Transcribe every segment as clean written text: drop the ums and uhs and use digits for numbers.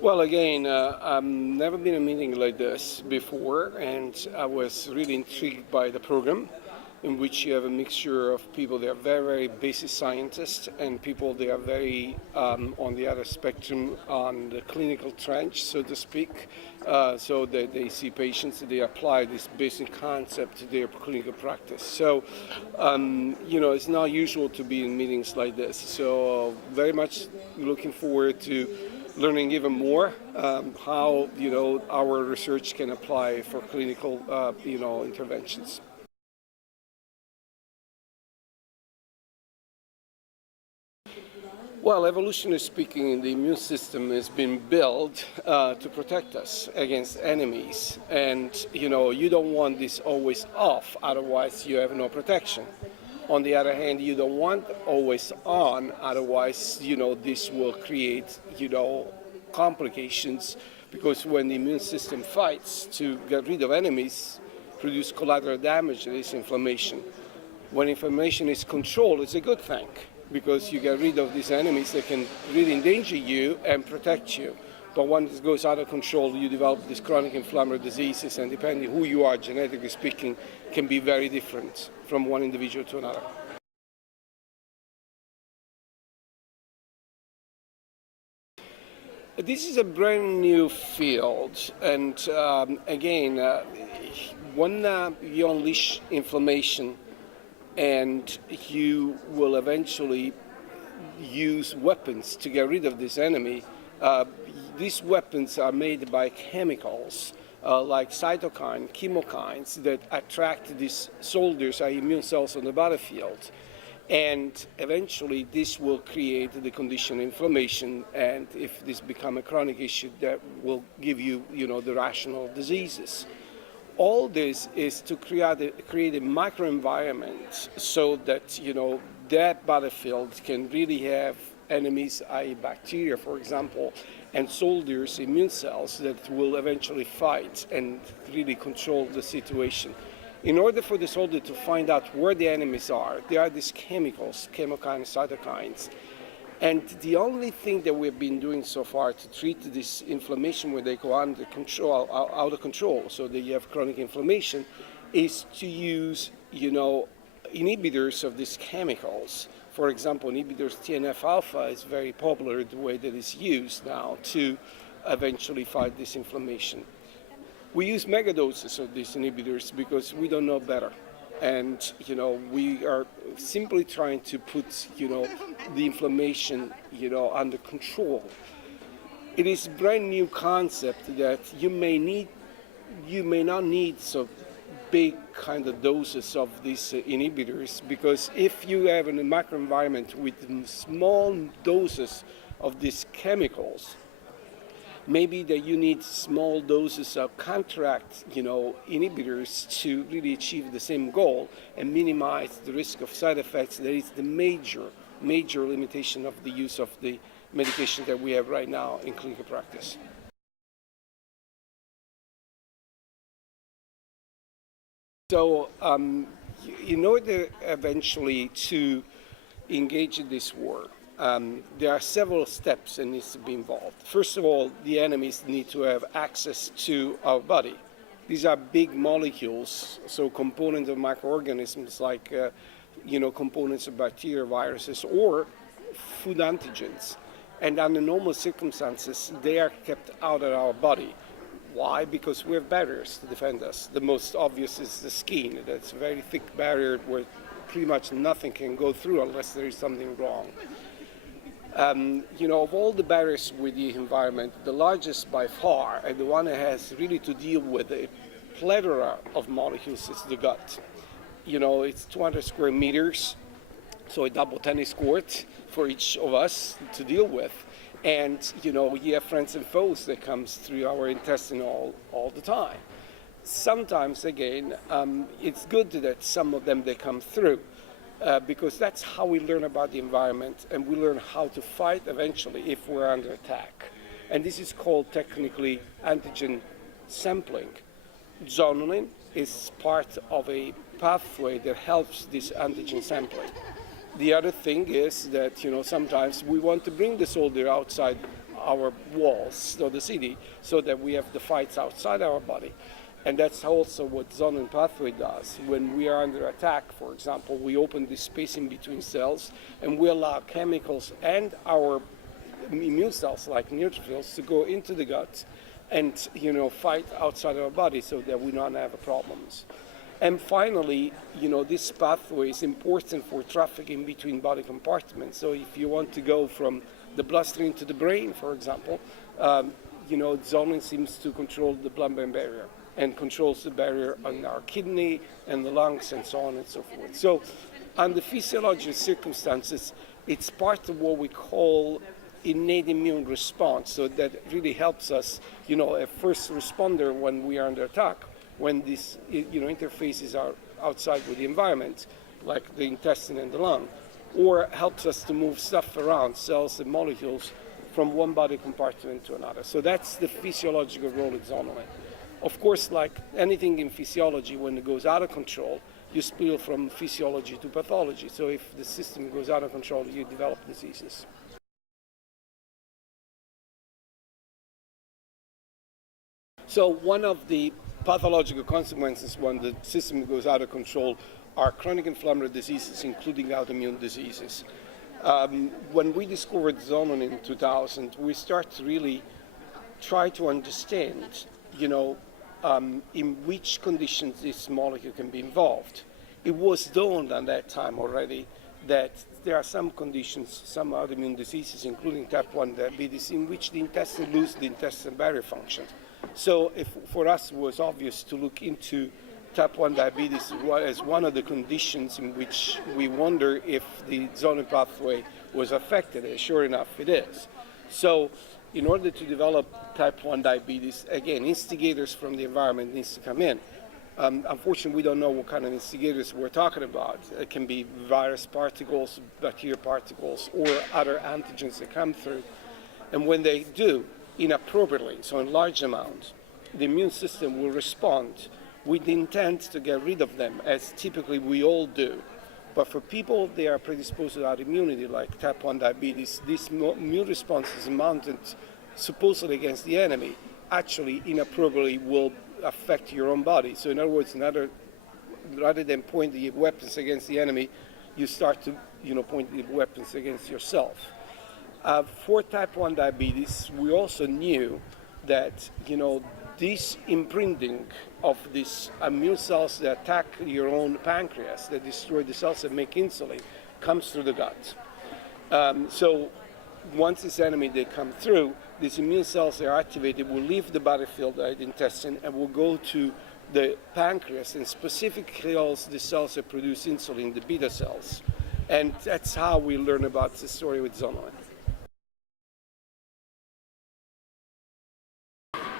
Well, again, I've never been in a meeting like this before, and I was really intrigued by the program, in which you have a mixture of people that are very, very basic scientists and people that are very on the other spectrum on the clinical trench, so to speak, so that they see patients, they apply this basic concept to their clinical practice. So, it's not usual to be in meetings like this. So, very much looking forward to learning even more how our research can apply for clinical interventions. Well, evolutionarily speaking, the immune system has been built to protect us against enemies, and you don't want this always off, otherwise you have no protection. On the other hand, you don't want always on, otherwise this will create complications, because when the immune system fights to get rid of enemies, produce collateral damage, there is inflammation. When inflammation is controlled, it's a good thing, because you get rid of these enemies that can really endanger you and protect you. But when it goes out of control, you develop these chronic inflammatory diseases, and depending who you are, genetically speaking, can be very different from one individual to another. This is a brand new field, and again, when you unleash inflammation and you will eventually use weapons to get rid of this enemy, these weapons are made by chemicals like cytokines, chemokines that attract these soldiers, our immune cells on the battlefield. And eventually this will create the condition inflammation, and if this become a chronic issue, that will give you, the rational diseases. All this is to create a microenvironment so that, that battlefield can really have enemies, i.e. bacteria, for example, and soldiers, immune cells that will eventually fight and really control the situation. In order for the soldier to find out where the enemies are, there are these chemicals, chemokines, cytokines. And the only thing that we've been doing so far to treat this inflammation when they go out of control, so that you have chronic inflammation, is to use, inhibitors of these chemicals. For example, inhibitors TNF-alpha is very popular, the way that it's used now to eventually fight this inflammation. We use megadoses of these inhibitors because we don't know better. And, we are simply trying to put, the inflammation, under control. It is a brand new concept that you may not need so big kind of doses of these inhibitors, because if you have a microenvironment with small doses of these chemicals, maybe that you need small doses of counteract, inhibitors to really achieve the same goal and minimize the risk of side effects. That is the major limitation of the use of the medication that we have right now in clinical practice. So, in order eventually to engage in this war, there are several steps that need to be involved. First of all, the enemies need to have access to our body. These are big molecules, so components of microorganisms like, components of bacteria, viruses, or food antigens. And under normal circumstances, they are kept out of our body. Why? Because we have barriers to defend us. The most obvious is the skin. That's a very thick barrier where pretty much nothing can go through unless there is something wrong. Of all the barriers with the environment, the largest by far, and the one that has really to deal with a plethora of molecules, is the gut. It's 200 square meters, so a double tennis court for each of us to deal with. And, you have friends and foes that comes through our intestine all the time. Sometimes, again, it's good that some of them, they come through. Because that's how we learn about the environment, and we learn how to fight eventually if we're under attack. And this is called technically antigen sampling. Zonulin is part of a pathway that helps this antigen sampling. The other thing is that, sometimes we want to bring the soldier outside our walls of the city, so that we have the fights outside our body. And that's also what zoning pathway does. When we are under attack, for example, we open this space in between cells, and we allow chemicals and our immune cells, like neutrophils, to go into the gut and fight outside our body, so that we don't have problems. And finally, this pathway is important for trafficking between body compartments. So if you want to go from the bloodstream to the brain, for example, zoning seems to control the blood-brain barrier and controls the barrier on our kidney and the lungs and so on and so forth. So under physiological circumstances, it's part of what we call innate immune response. So that really helps us, a first responder when we are under attack, when these interfaces are outside with the environment, like the intestine and the lung, or helps us to move stuff around, cells and molecules, from one body compartment to another. So that's the physiological role of zonulin. Of course, like anything in physiology, when it goes out of control, you spill from physiology to pathology. So if the system goes out of control, you develop diseases. So one of the pathological consequences when the system goes out of control are chronic inflammatory diseases, including autoimmune diseases. When we discovered zonulin in 2000, we start to really try to understand, in which conditions this molecule can be involved. It was dawned at that time already that there are some conditions, some autoimmune diseases, including type 1 diabetes, in which the intestine loses the intestinal barrier function. So for us, it was obvious to look into type 1 diabetes as one of the conditions in which we wonder if the zoning pathway was affected, and sure enough it is. So in order to develop type 1 diabetes, again, instigators from the environment needs to come in. Unfortunately, we don't know what kind of instigators we're talking about. It can be virus particles, bacterial particles, or other antigens that come through. And when they do, inappropriately, so in large amounts, the immune system will respond with the intent to get rid of them, as typically we all do. But for people they are predisposed to autoimmunity, like type 1 diabetes, this immune response is mounted supposedly against the enemy, actually inappropriately will affect your own body. So in other words, rather than point the weapons against the enemy, you start to point the weapons against yourself. For type 1 diabetes, we also knew that this imprinting of these immune cells that attack your own pancreas, that destroy the cells that make insulin, comes through the gut. So once this enemy they come through, these immune cells that are activated will leave the battlefield, the intestine, and will go to the pancreas, and specifically also the cells that produce insulin, the beta cells. And that's how we learn about the story with zonulin.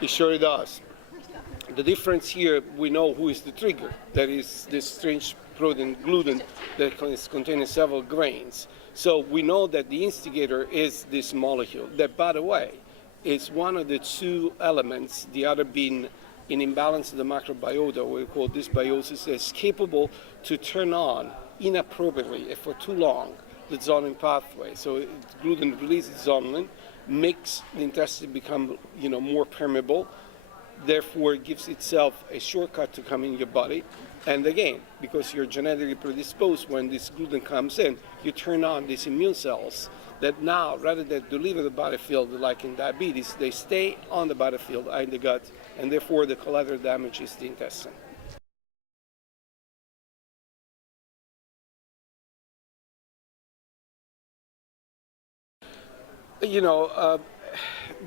It sure does. The difference here, we know who is the trigger. That is this strange protein gluten that is contained in several grains. So we know that the instigator is this molecule that, by the way, is one of the two elements, the other being an imbalance of the microbiota, we call dysbiosis, is capable to turn on inappropriately and for too long the zonulin pathway. So gluten releases zonulin, makes the intestine become more permeable, therefore it gives itself a shortcut to come in your body. And again, because you're genetically predisposed, when this gluten comes in, you turn on these immune cells that now, rather than deliver the battlefield like in diabetes, they stay on the battlefield in the gut, and therefore the collateral damage is the intestine.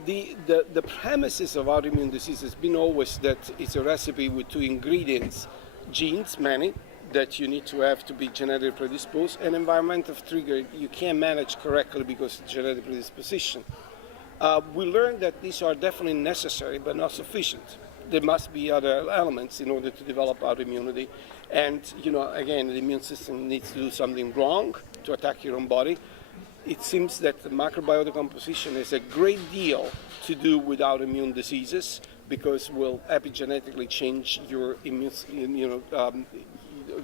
The premises of autoimmune disease has been always that it's a recipe with two ingredients: genes, many, that you need to have to be genetically predisposed, and environmental trigger you can't manage correctly because of genetic predisposition. We learned that these are definitely necessary but not sufficient. There must be other elements in order to develop autoimmunity. And, again, the immune system needs to do something wrong to attack your own body. It seems that the microbiota composition has a great deal to do with autoimmune diseases, because will epigenetically change your immune,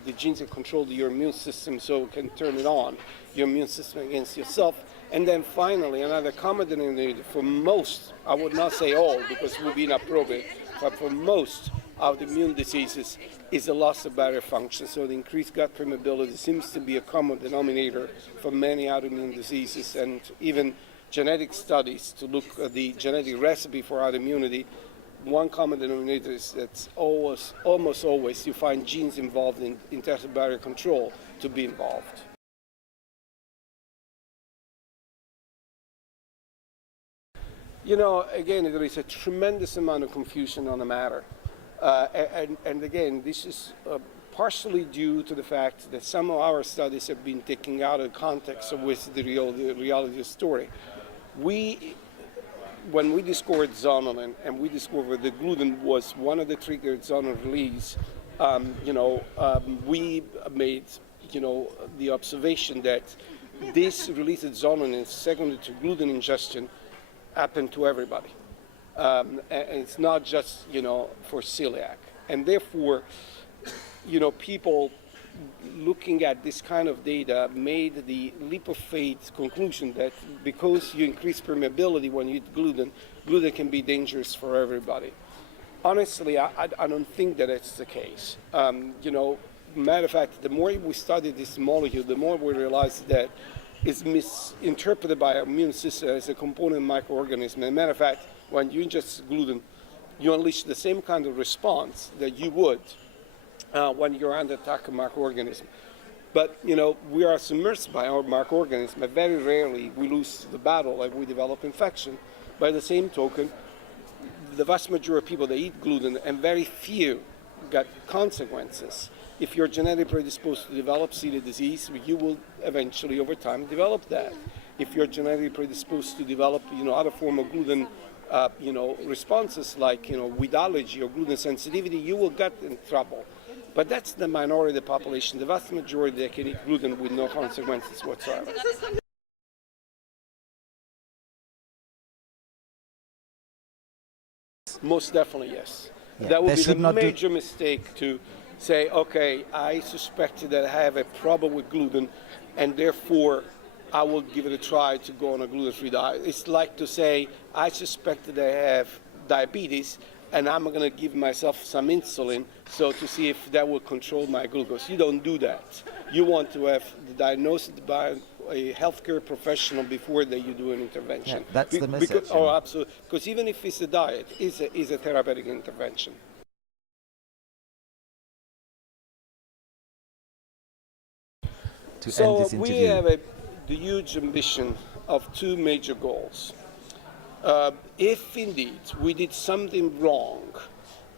the genes that control your immune system, so it can turn it on, your immune system against yourself, And then finally, another common denominator for most, I would not say all because it would be inappropriate, but for most autoimmune diseases is the loss of barrier function. So the increased gut permeability seems to be a common denominator for many autoimmune diseases, and even genetic studies to look at the genetic recipe for autoimmunity. One common denominator is that almost always you find genes involved in intestinal barrier control to be involved. Again, there is a tremendous amount of confusion on the matter. And again, this is partially due to the fact that some of our studies have been taken out of context with the reality of the story. When we discovered zonulin and we discovered that gluten was one of the triggered zonulin release, we made, the observation that this release of zonulin secondary to gluten ingestion happened to everybody. And it's not just, for celiac. And therefore, people looking at this kind of data made the leap of faith conclusion that because you increase permeability when you eat gluten, gluten can be dangerous for everybody. Honestly, I don't think that it's the case. Matter of fact, the more we study this molecule, the more we realize that it's misinterpreted by our immune system as a component microorganism. As a matter of fact, when you ingest gluten, you unleash the same kind of response that you would when you're under attack of microorganism. But, we are submerged by our microorganism, and very rarely we lose the battle and we develop infection. By the same token, the vast majority of people that eat gluten, and very few got consequences. If you're genetically predisposed to develop celiac disease, you will eventually, over time, develop that. If you're genetically predisposed to develop, other form of gluten, responses like, with allergy or gluten sensitivity, you will get in trouble. But that's the minority of the population. The vast majority, they can eat gluten with no consequences whatsoever. Most definitely, yes. Yeah, that would be the major mistake to say, okay, I suspect that I have a problem with gluten, and therefore I will give it a try to go on a gluten-free diet. It's like to say, I suspect that I have diabetes, and I'm going to give myself some insulin so to see if that will control my glucose. You don't do that. You want to have the diagnosis by a healthcare professional before that you do an intervention. Yeah, that's the message. Oh, absolutely. Because even if it's a diet, it's a therapeutic intervention. So we have the huge ambition of two major goals. If indeed we did something wrong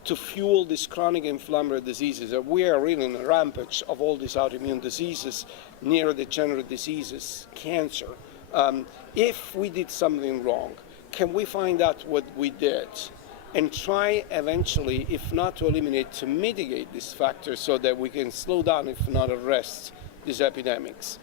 to fuel these chronic inflammatory diseases, we are really in a rampage of all these autoimmune diseases, neurodegenerative diseases, cancer. If we did something wrong, can we find out what we did and try eventually, if not to eliminate, to mitigate these factors so that we can slow down, if not arrest, these epidemics?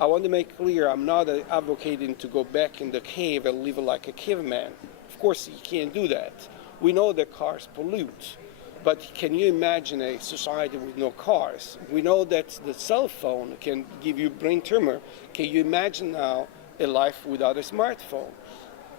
I want to make clear I'm not advocating to go back in the cave and live like a caveman. Of course, you can't do that. We know that cars pollute, but can you imagine a society with no cars? We know that the cell phone can give you brain tumor. Can you imagine now a life without a smartphone?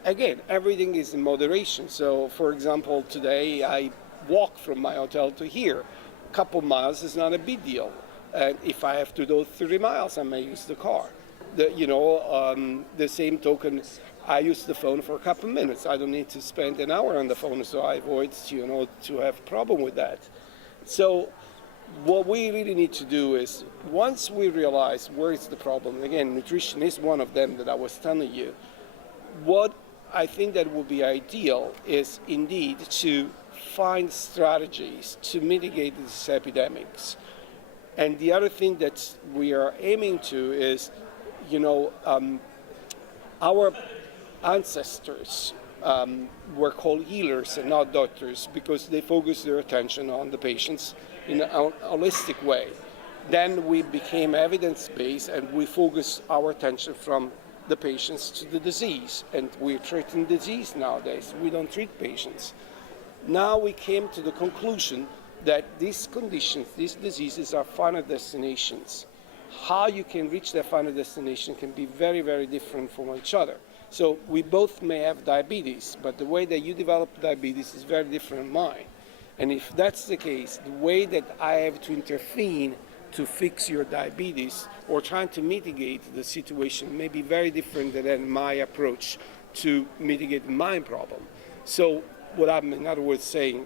Again, everything is in moderation. So, for example, today I walk from my hotel to here. A couple miles is not a big deal. And if I have to go 30 miles, I may use the car. The same token, I use the phone for a couple of minutes. I don't need to spend an hour on the phone, so I avoid, to have a problem with that. So what we really need to do is, once we realize where is the problem, again, nutrition is one of them that I was telling you, what I think that would be ideal is indeed to find strategies to mitigate these epidemics. And the other thing that we are aiming to is, our ancestors were called healers and not doctors because they focused their attention on the patients in a holistic way. Then we became evidence-based and we focused our attention from the patients to the disease. And we're treating disease nowadays. We don't treat patients. Now we came to the conclusion that these conditions, these diseases are final destinations. how you can reach that final destination can be very, very different from each other. So we both may have diabetes, but the way that you develop diabetes is very different than mine. And if that's the case, the way that I have to intervene to fix your diabetes or trying to mitigate the situation may be very different than my approach to mitigate my problem. So what I'm, in other words, saying,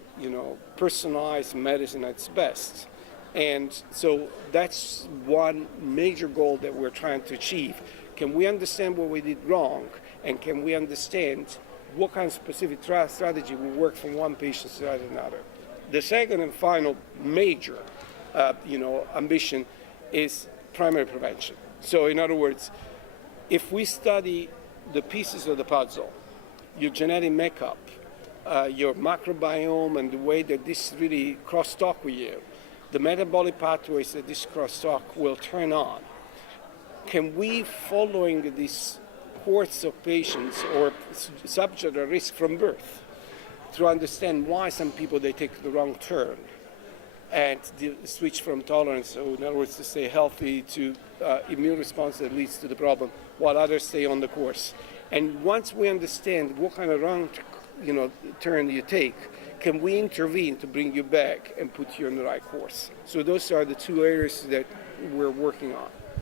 personalized medicine at its best. And so that's one major goal that we're trying to achieve. Can we understand what we did wrong? And can we understand what kind of specific strategy will work from one patient to another? The second and final major, ambition is primary prevention. So in other words, if we study the pieces of the puzzle, your genetic makeup, your microbiome, and the way that this really crosstalk with you, the metabolic pathways that this crosstalk will turn on, can we, following this course of patients or subject at risk from birth, to understand why some people they take the wrong turn and switch from tolerance, so in other words, to stay healthy, to immune response that leads to the problem, while others stay on the course. And once we understand what kind of wrong turn you take, can we intervene to bring you back and put you on the right course? So those are the two areas that we're working on.